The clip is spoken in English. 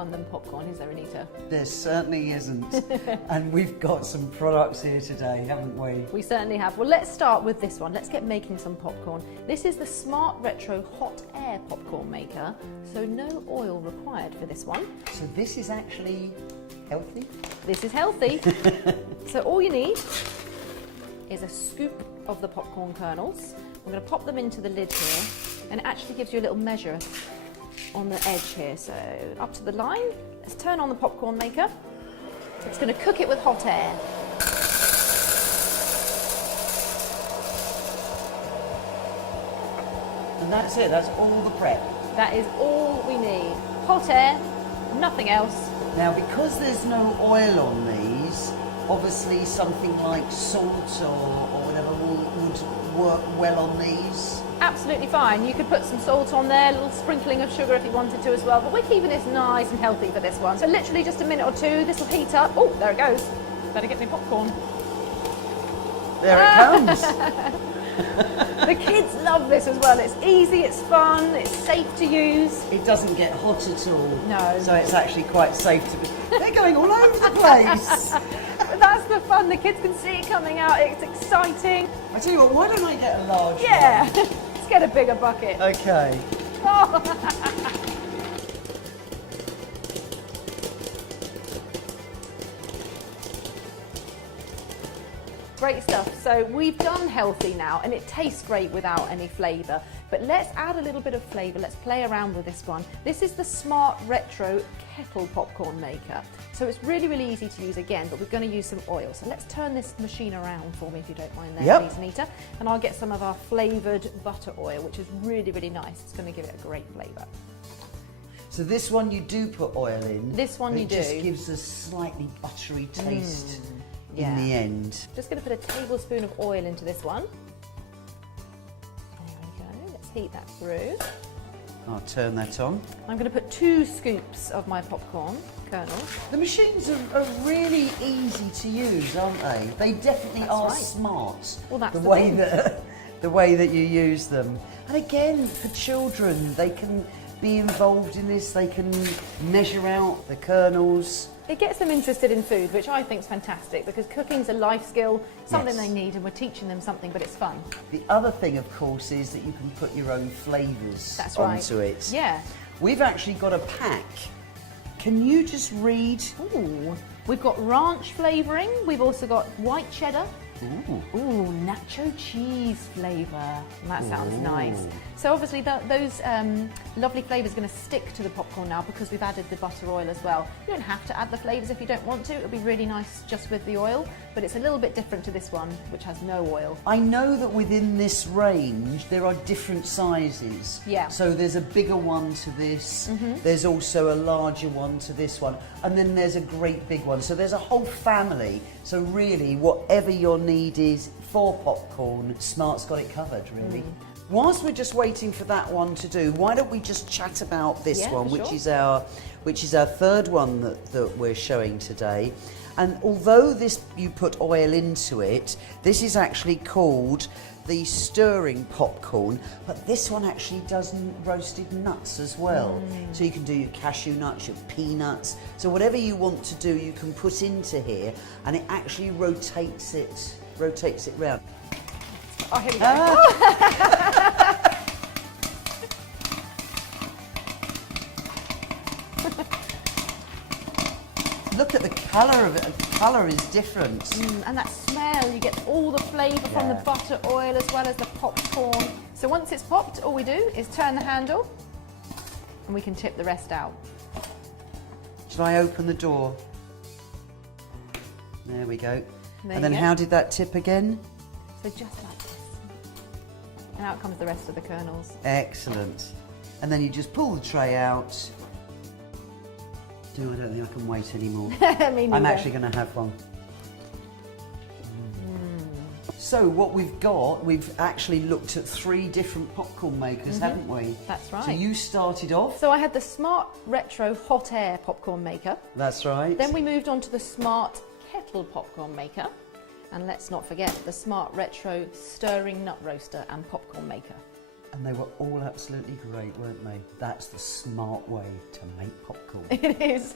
fun than popcorn, is there, Anita? There certainly isn't. And we've got some products here today, haven't we? We certainly have. Well, let's start with this one. Let's get making some popcorn. This is the Smart Retro Hot Air Popcorn Maker, so no oil required for this one. So this is actually healthy? This is healthy. So all you need is a scoop of the popcorn kernels. I'm going to pop them into the lid here, and it actually gives you a little measure on the edge here. So up to the line. Let's turn on the popcorn maker. It's going to cook it with hot air. And that's it, that's all the prep. That is all we need. Hot air, nothing else. Now, because there's no oil on these, obviously something like salt or whatever would work well on these. Absolutely fine. You could put some salt on there, a little sprinkling of sugar if you wanted to as well, but we're keeping this nice and healthy for this one. So literally just a minute or two, this will heat up. Oh, there it goes. Better get me popcorn. There it comes. The kids love this as well. It's easy, it's fun, it's safe to use. It doesn't get hot at all. No. So it's actually quite safe to be. They're going all over the place. But that's the fun. The kids can see it coming out. It's exciting. I tell you what, why don't I get a large Yeah. one? Let's get a bigger bucket. Okay. Oh. Great stuff. So we've done healthy now, and it tastes great without any flavour. But let's add a little bit of flavour. Let's play around with this one. This is the Smart Retro Kettle Popcorn Maker. So it's really, really easy to use again, but we're going to use some oil. So let's turn this machine around for me, if you don't mind there, Yep. please, Anita. And I'll get some of our flavoured butter oil, which is really, really nice. It's going to give it a great flavour. So this one you do put oil in. This one you do. It just gives a slightly buttery taste yeah. in the end. Just going to put a tablespoon of oil into this one. There we go. Let's heat that through. I'll turn that on. I'm going to put 2 scoops of my popcorn kernels. The machines are really easy to use, aren't they? They definitely That's are right. smart. Well, that's the the way thing. that the way that you use them. And again, for children, they can be involved in this. They can measure out the kernels. It gets them interested in food, which I think is fantastic, because cooking's a life skill, something Yes. they need, and we're teaching them something, but it's fun. The other thing, of course, is that you can put your own flavours onto it. Yeah. We've actually got a pack. Can you just read? Ooh. We've got ranch flavouring. We've also got white cheddar. Ooh, nacho cheese flavour. That sounds nice. So obviously those lovely flavours are going to stick to the popcorn now, because we've added the butter oil as well. You don't have to add the flavours if you don't want to. It'll be really nice just with the oil, but it's a little bit different to this one, which has no oil. I know that within this range there are different sizes. Yeah. So there's a bigger one to this, there's also a larger one to this one, and then there's a great big one. So there's a whole family. So really, whatever your need is for popcorn, Smart's got it covered, really. Whilst we're just waiting for that one to do, why don't we just chat about this Yeah, one, for which is our third one that we're showing today. And although you put oil into it, this is actually called the stirring popcorn, but this one actually does roasted nuts as well. So you can do your cashew nuts, your peanuts, so whatever you want to do you can put into here, and it actually rotates it round. Oh, here we go. Look at the colour of it. The colour is different. And that smell, you get all the flavour from the butter oil as well as the popcorn. So once it's popped, all we do is turn the handle and we can tip the rest out. Shall I open the door? There we go. There And then you go. how did that tip again? So just like this. And out comes the rest of the kernels. Excellent. And then you just pull the tray out. I don't think I can wait anymore. Me I'm neither. actually going to have one. So what we've actually looked at 3 different popcorn makers, haven't we? That's right. So you started off. So I had the Smart Retro Hot Air Popcorn Maker. That's right. Then we moved on to the Smart Kettle Popcorn Maker. And let's not forget the Smart Retro Stirring Nut Roaster and Popcorn Maker. And they were all absolutely great, weren't they? That's the smart way to make popcorn. It is.